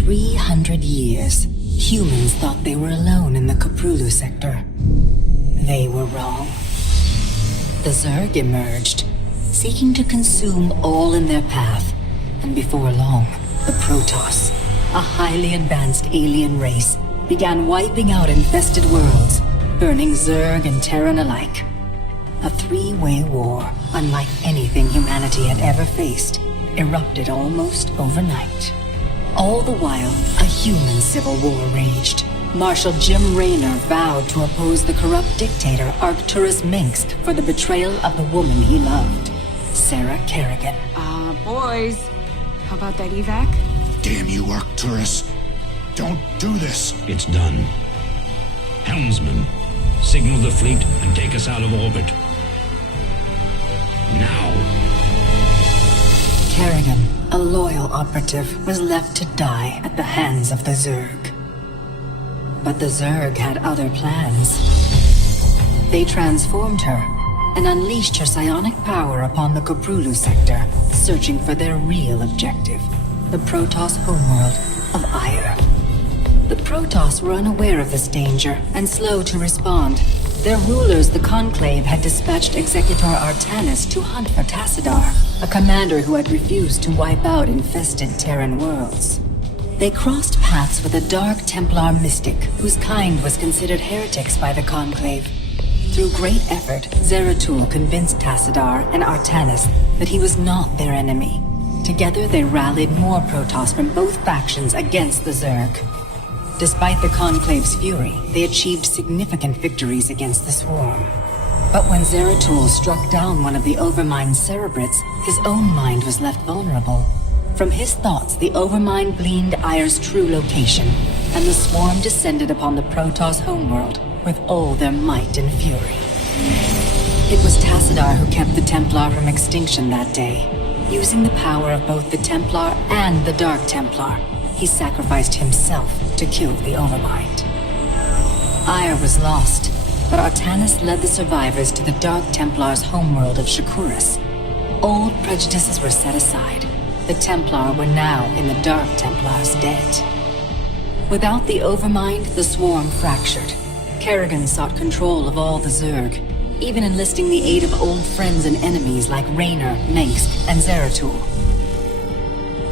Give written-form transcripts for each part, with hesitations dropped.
300 years, humans thought they were alone in the Koprulu sector. They were wrong. The Zerg emerged, seeking to consume all in their path, and before long, the Protoss, a highly advanced alien race, began wiping out infested worlds, burning Zerg and Terran alike. A three-way war, unlike anything humanity had ever faced, erupted almost overnight. All the while, a human civil war raged. Marshal Jim Raynor vowed to oppose the corrupt dictator Arcturus Mengsk for the betrayal of the woman he loved, Sarah Kerrigan. Boys, how about that evac? Damn you, Arcturus. Don't do this. It's done. Helmsman, signal the fleet and take us out of orbit. Now. Kerrigan, a loyal operative, was left to die at the hands of the Zerg. But the Zerg had other plans. They transformed her and unleashed her psionic power upon the Koprulu sector, searching for their real objective, the Protoss homeworld of Ire. The Protoss were unaware of this danger and slow to respond. Their rulers, the Conclave, had dispatched Executor Artanis to hunt for Tassadar, a commander who had refused to wipe out infested Terran worlds. They crossed paths with a Dark Templar mystic whose kind was considered heretics by the Conclave. Through great effort, Zeratul convinced Tassadar and Artanis that he was not their enemy. Together they rallied more Protoss from both factions against the Zerg. Despite the Conclave's fury, they achieved significant victories against the Swarm. But when Zeratul struck down one of the Overmind's Cerebrates, his own mind was left vulnerable. From his thoughts, the Overmind gleaned Ire's true location, and the Swarm descended upon the Protoss homeworld with all their might and fury. It was Tassadar who kept the Templar from extinction that day. Using the power of both the Templar and the Dark Templar, he sacrificed himself to kill the Overmind. Ire was lost, but Artanis led the survivors to the Dark Templar's homeworld of Shakuras. Old prejudices were set aside. The Templar were now in the Dark Templar's debt. Without the Overmind, the Swarm fractured. Kerrigan sought control of all the Zerg, even enlisting the aid of old friends and enemies like Raynor, Mengsk, and Zeratul.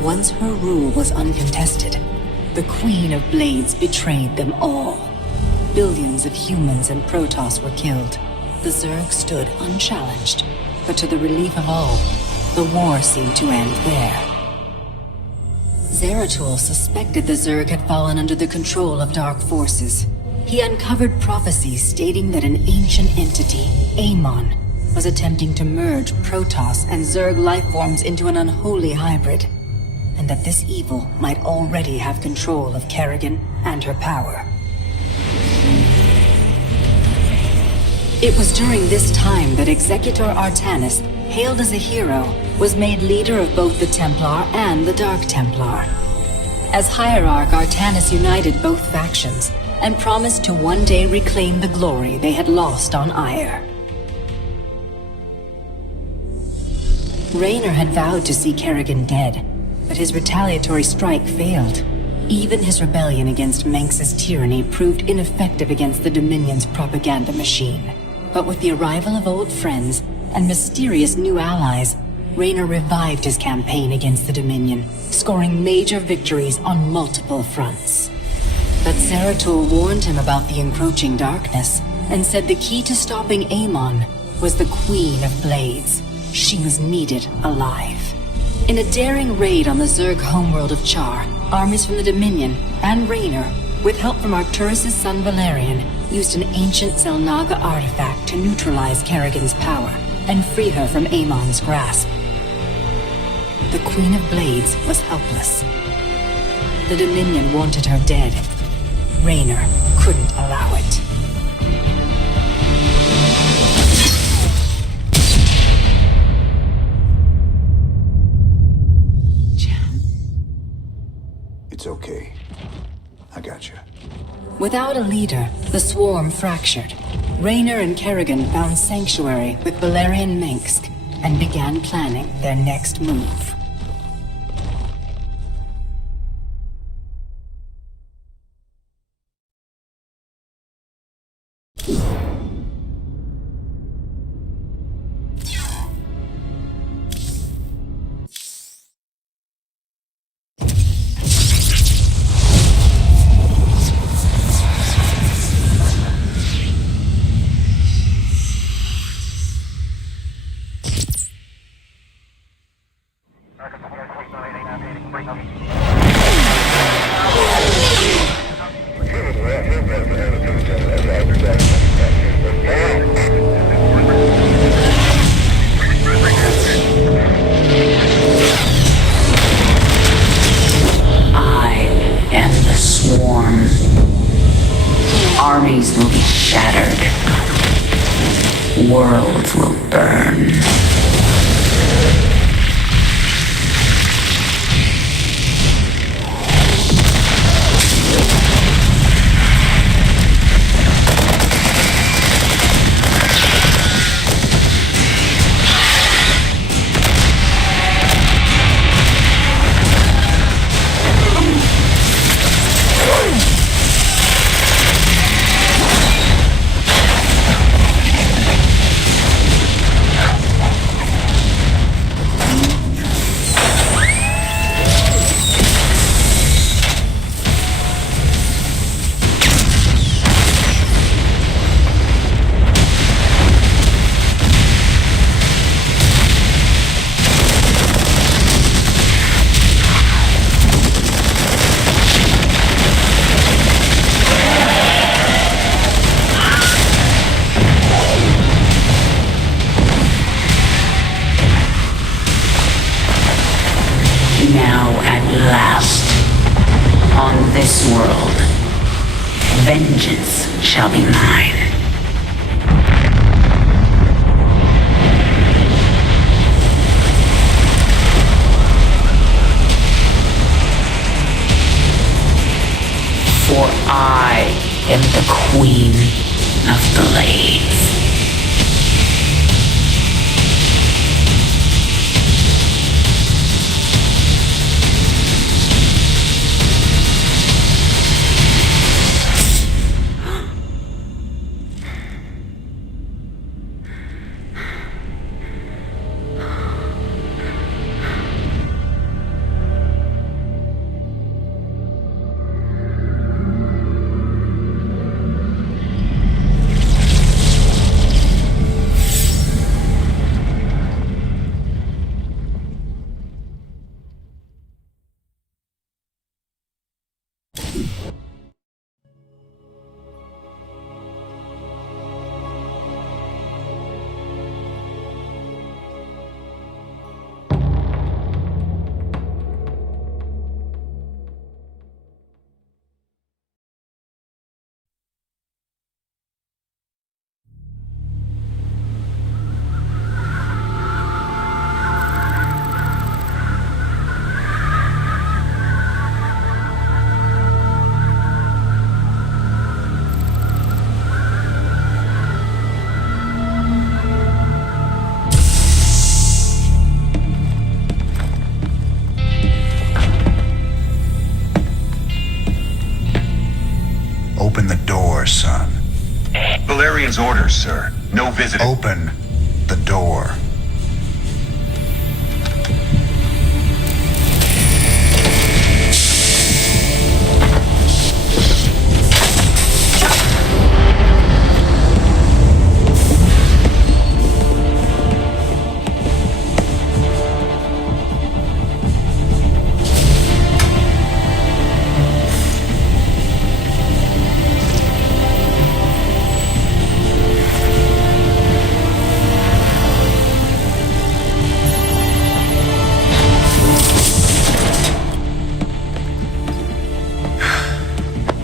Once her rule was uncontested, the Queen of Blades betrayed them all. Billions of humans and Protoss were killed. The Zerg stood unchallenged, but to the relief of all, the war seemed to end there. Zeratul suspected the Zerg had fallen under the control of dark forces. He uncovered prophecies stating that an ancient entity, Amon, was attempting to merge Protoss and Zerg lifeforms into an unholy hybrid, and that this evil might already have control of Kerrigan and her power. It was during this time that Executor Artanis, hailed as a hero, was made leader of both the Templar and the Dark Templar. As Hierarch, Artanis united both factions and promised to one day reclaim the glory they had lost on Ire. Raynor had vowed to see Kerrigan dead, but his retaliatory strike failed. Even his rebellion against Mengsk's tyranny proved ineffective against the Dominion's propaganda machine. But with the arrival of old friends and mysterious new allies, Raynor revived his campaign against the Dominion, scoring major victories on multiple fronts. But Zeratul warned him about the encroaching darkness, and said the key to stopping Amon was the Queen of Blades. She was needed alive. In a daring raid on the Zerg homeworld of Char, armies from the Dominion and Raynor, with help from Arcturus' son Valerian, used an ancient Zelnaga artifact to neutralize Kerrigan's power and free her from Amon's grasp. The Queen of Blades was helpless. The Dominion wanted her dead. Raynor couldn't allow it. It's okay. I got you. Without a leader, the Swarm fractured. Raynor and Kerrigan found sanctuary with Valerian Mengsk and began planning their next move. shattered. Worlds will burn. Now at last, on this world, vengeance shall be mine. For I am the Queen of Blades. Open the door, son. Valerian's orders, sir. No visitor. Open the door.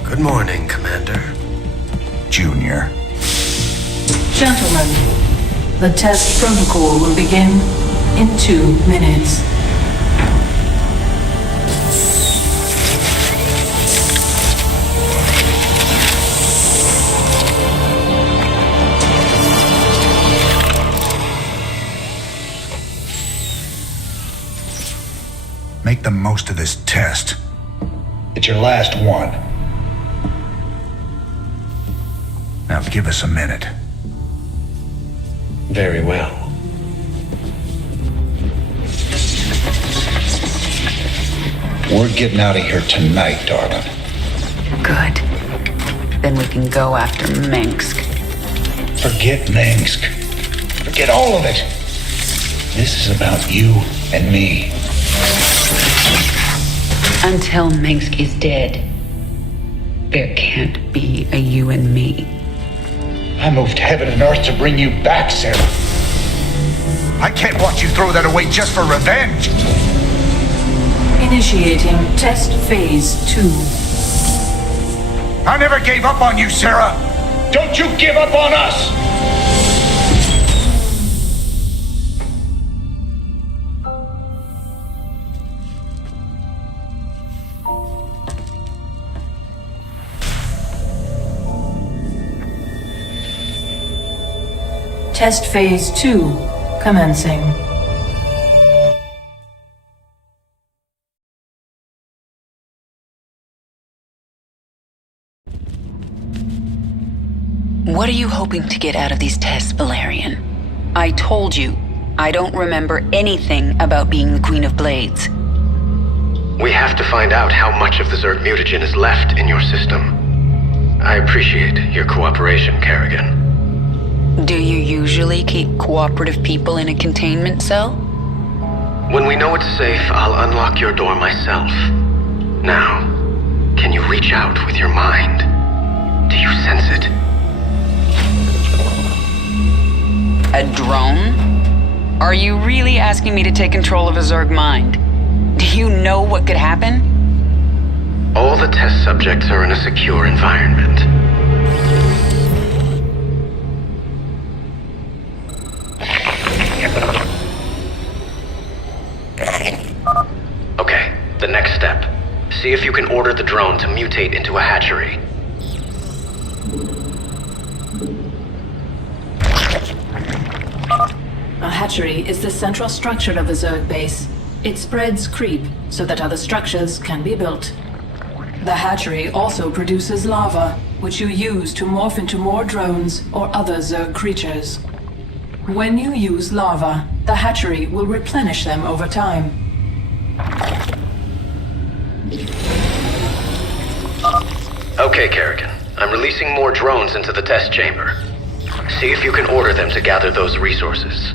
Good morning, Commander. Junior. Gentlemen, the test protocol will begin in 2 minutes. Make the most of this test. It's your last one. Now give us a minute. Very well. We're getting out of here tonight, darling. Good. Then we can go after Mengsk. Forget Mengsk. Forget all of it. This is about you and me. Until Mengsk is dead, there can't be a you and me. I moved heaven and earth to bring you back, Sarah. I can't watch you throw that away just for revenge. Initiating test phase 2. I never gave up on you, Sarah. Don't you give up on us! Test Phase 2 commencing. What are you hoping to get out of these tests, Valerian? I told you, I don't remember anything about being the Queen of Blades. We have to find out how much of the Zerg mutagen is left in your system. I appreciate your cooperation, Kerrigan. Do you usually keep cooperative people in a containment cell? When we know it's safe, I'll unlock your door myself. Now, can you reach out with your mind? Do you sense it? A drone? Are you really asking me to take control of a Zerg mind? Do you know what could happen? All the test subjects are in a secure environment. Okay, the next step. See if you can order the drone to mutate into a hatchery. A hatchery is the central structure of a Zerg base. It spreads creep so that other structures can be built. The hatchery also produces lava, which you use to morph into more drones or other Zerg creatures. When you use lava, the hatchery will replenish them over time. Okay, Kerrigan. I'm releasing more drones into the test chamber. See if you can order them to gather those resources.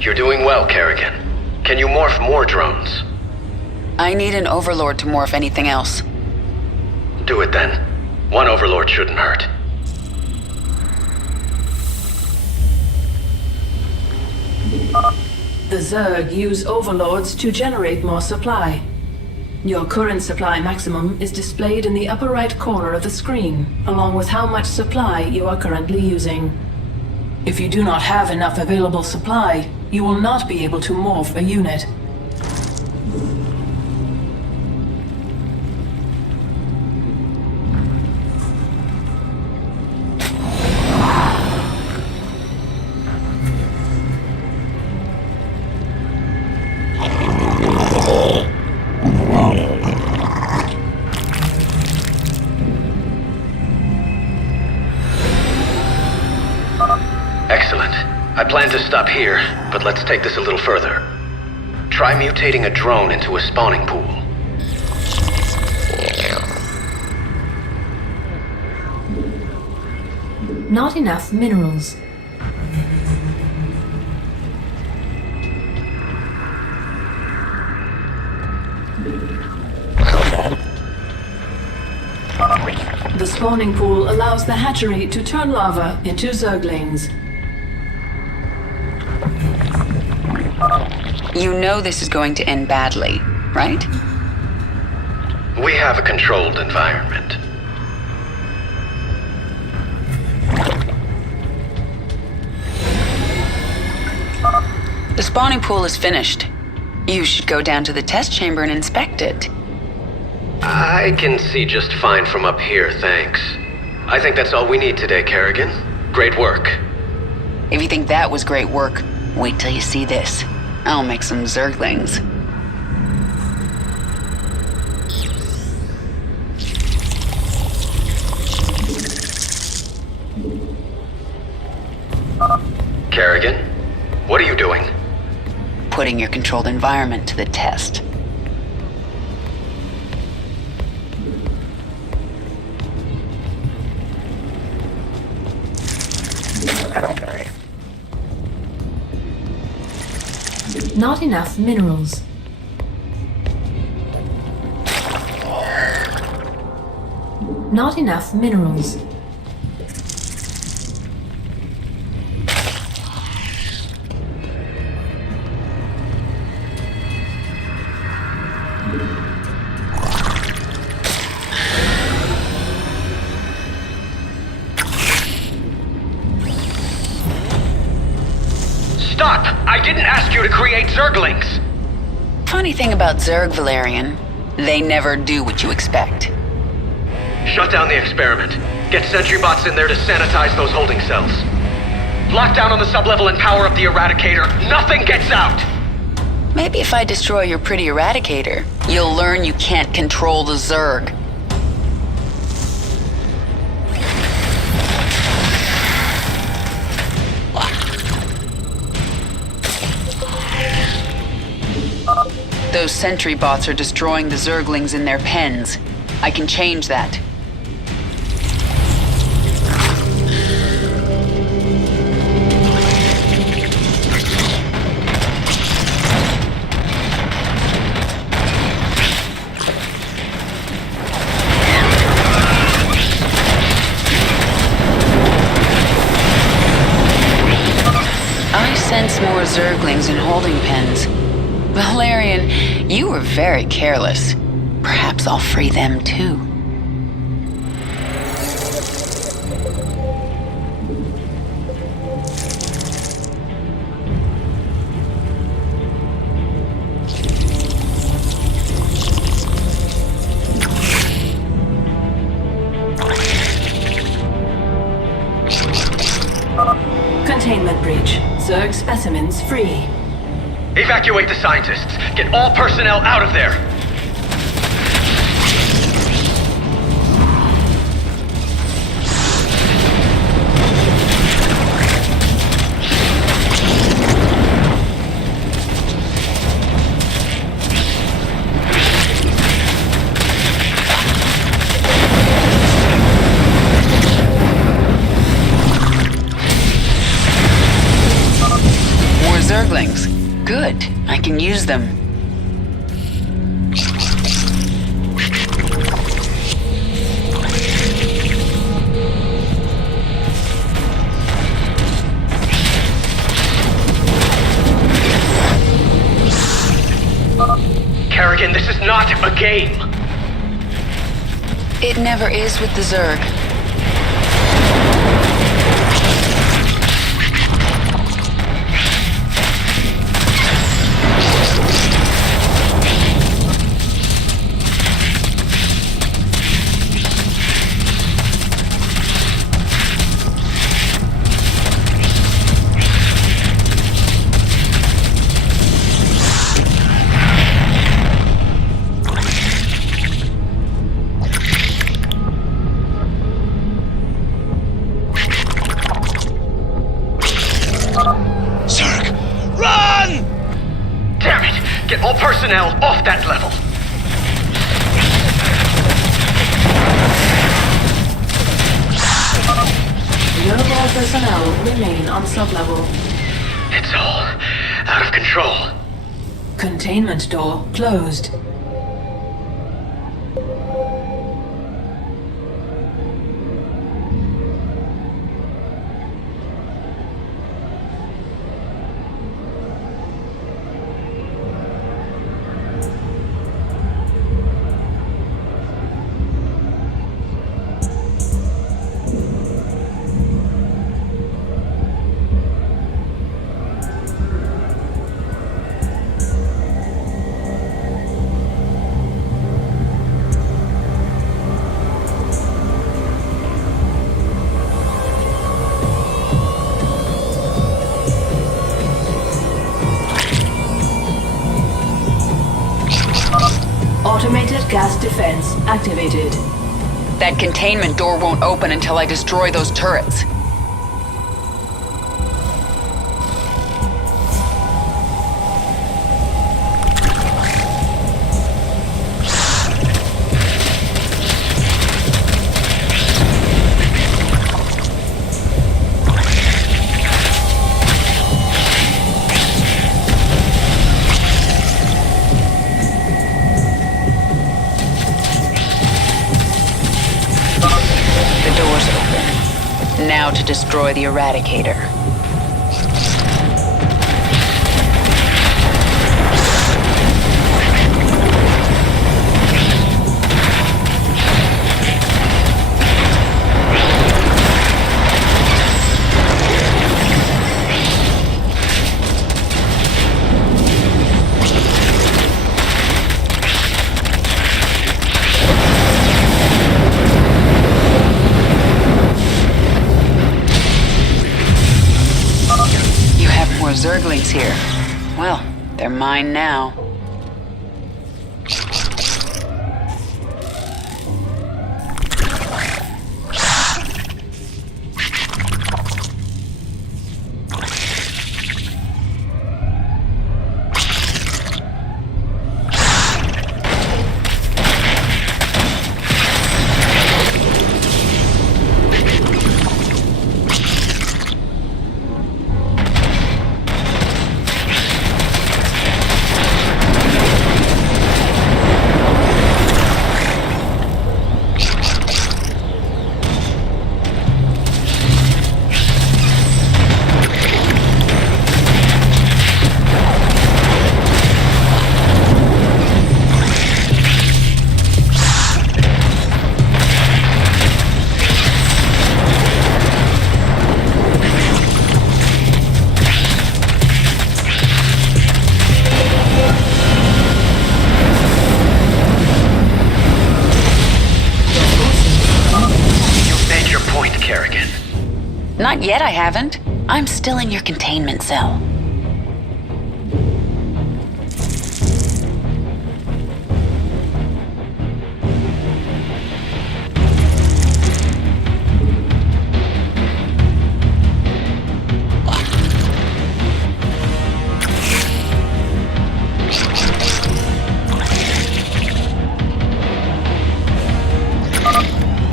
You're doing well, Kerrigan. Can you morph more drones? I need an overlord to morph anything else. Do it then. One overlord shouldn't hurt. The Zerg use overlords to generate more supply. Your current supply maximum is displayed in the upper right corner of the screen, along with how much supply you are currently using. If you do not have enough available supply, you will not be able to morph a unit. Excellent. I plan to stop here, but let's take this a little further. Try mutating a drone into a spawning pool. Not enough minerals. The spawning pool allows the hatchery to turn lava into Zerglings. You know this is going to end badly, right? We have a controlled environment. The spawning pool is finished. You should go down to the test chamber and inspect it. I can see just fine from up here, thanks. I think that's all we need today, Kerrigan. Great work. If you think that was great work, wait till you see this. I'll make some Zerglings. Kerrigan, what are you doing? Putting your controlled environment to the test. Not enough minerals. Not enough minerals. Stop! I didn't ask you to create Zerglings! Funny thing about Zerg, Valerian. They never do what you expect. Shut down the experiment. Get sentry bots in there to sanitize those holding cells. Lock down on the sublevel and power up the Eradicator. Nothing gets out! Maybe if I destroy your pretty Eradicator, you'll learn you can't control the Zerg. Those sentry bots are destroying the Zerglings in their pens. I can change that. I sense more Zerglings in holding pens. Valerian, you were very careless. Perhaps I'll free them too. Containment breach. Zerg specimens free. Evacuate the scientists. Get all personnel out of there. More Zerglings. Good. I can use them. Kerrigan, this is not a game. It never is with the Zerg. Get all personnel off that level. No more personnel remain on sublevel. It's all out of control. Containment door closed. Automated gas defense activated. That containment door won't open until I destroy those turrets. now to destroy the Eradicator. Zerglings here. Well, they're mine now. Not yet, I haven't. I'm still in your containment cell.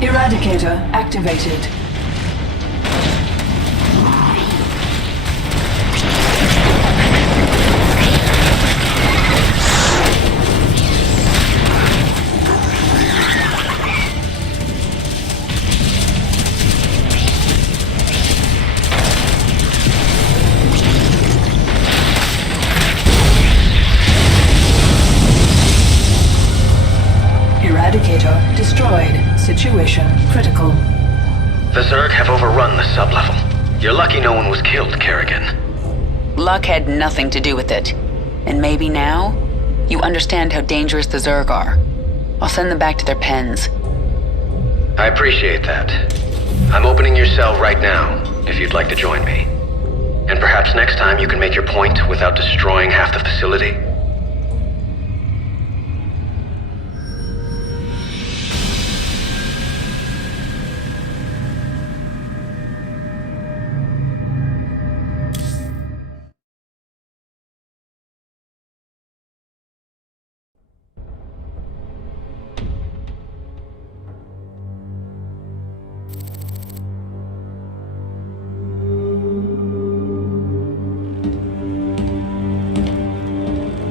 Eradicator activated. Eradicator destroyed. Situation critical. The Zerg have overrun the sublevel. You're lucky no one was killed, Kerrigan. Luck had nothing to do with it. And maybe now, you understand how dangerous the Zerg are. I'll send them back to their pens. I appreciate that. I'm opening your cell right now, if you'd like to join me. And perhaps next time you can make your point without destroying half the facility.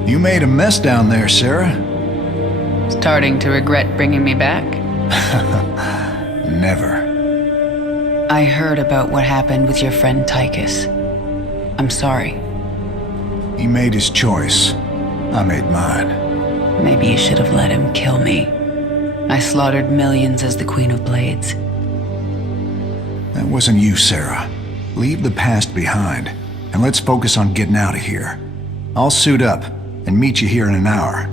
You made a mess down there, Sarah. Starting to regret bringing me back? Never. I heard about what happened with your friend Tychus. I'm sorry. He made his choice. I made mine. Maybe you should have let him kill me. I slaughtered millions as the Queen of Blades. That wasn't you, Sarah. Leave the past behind, and let's focus on getting out of here. I'll suit up and meet you here in an hour.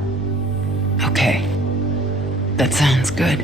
Okay. That sounds good.